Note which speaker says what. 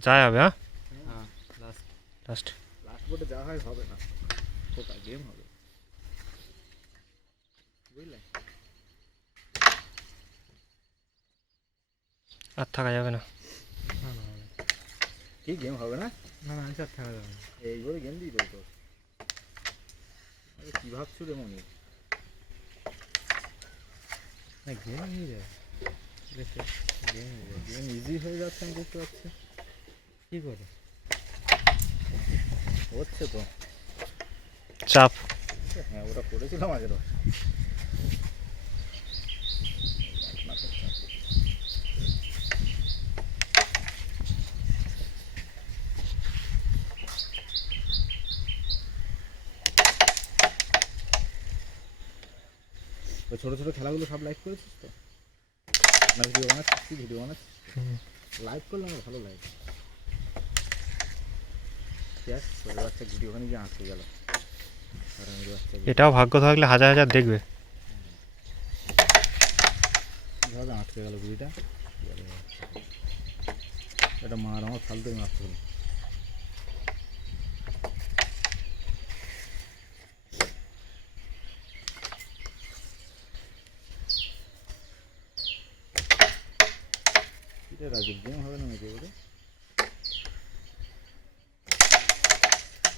Speaker 1: যায় হবে হ্যাঁ?
Speaker 2: হ্যাঁ লাস্ট
Speaker 1: লাস্ট
Speaker 2: লাস্ট বোর্ডে যা হয় হবে না। ওটা গেম হবে। বুঝলে?
Speaker 1: আর থাকা যাবে না।
Speaker 3: না না হবে।
Speaker 2: কি গেম হবে না?
Speaker 3: না না আমি চার থাকা যাবে না।
Speaker 2: এইবারে গেম দিই দেবো তোর। আরে কি ভাবছ রে মনে
Speaker 3: না গেম হয়ে যায় দেখে গেম হয়ে যায়
Speaker 2: গেম ইজি হয়ে যাচ্ছে আমি দেখতে পাচ্ছি।
Speaker 3: কী করে?
Speaker 2: হচ্ছে তো।
Speaker 1: চাপ।
Speaker 2: হ্যাঁ ওটা করেছিলাম আগের বার। ওই ছোটো ছোটো খেলাগুলো সব লাইভ করেছিস তো? না ভিডিও বানাচ্ছিস কি? ভিডিও বানাচ্ছিস? লাইভ করলে আমার ভালো লাগে। ছোটো বাচ্চা ওখানে গিয়ে গেল। বাচ্চা
Speaker 1: এটাও ভাগ্য থাকলে হাজার হাজার দেখবে।
Speaker 2: আটকে গেল গুড়িটা এটা মার আমার ফালতু মাছ হলো রাজীব গেম হবে না নাকি বলে
Speaker 1: পড়ে যাচ্ছে
Speaker 2: শেষ হয়ে গেল ভাবছিলাম যে আমার জোরে মারবে মিস্ত্রি দেবে তারপর আলাদা তুলে দেবে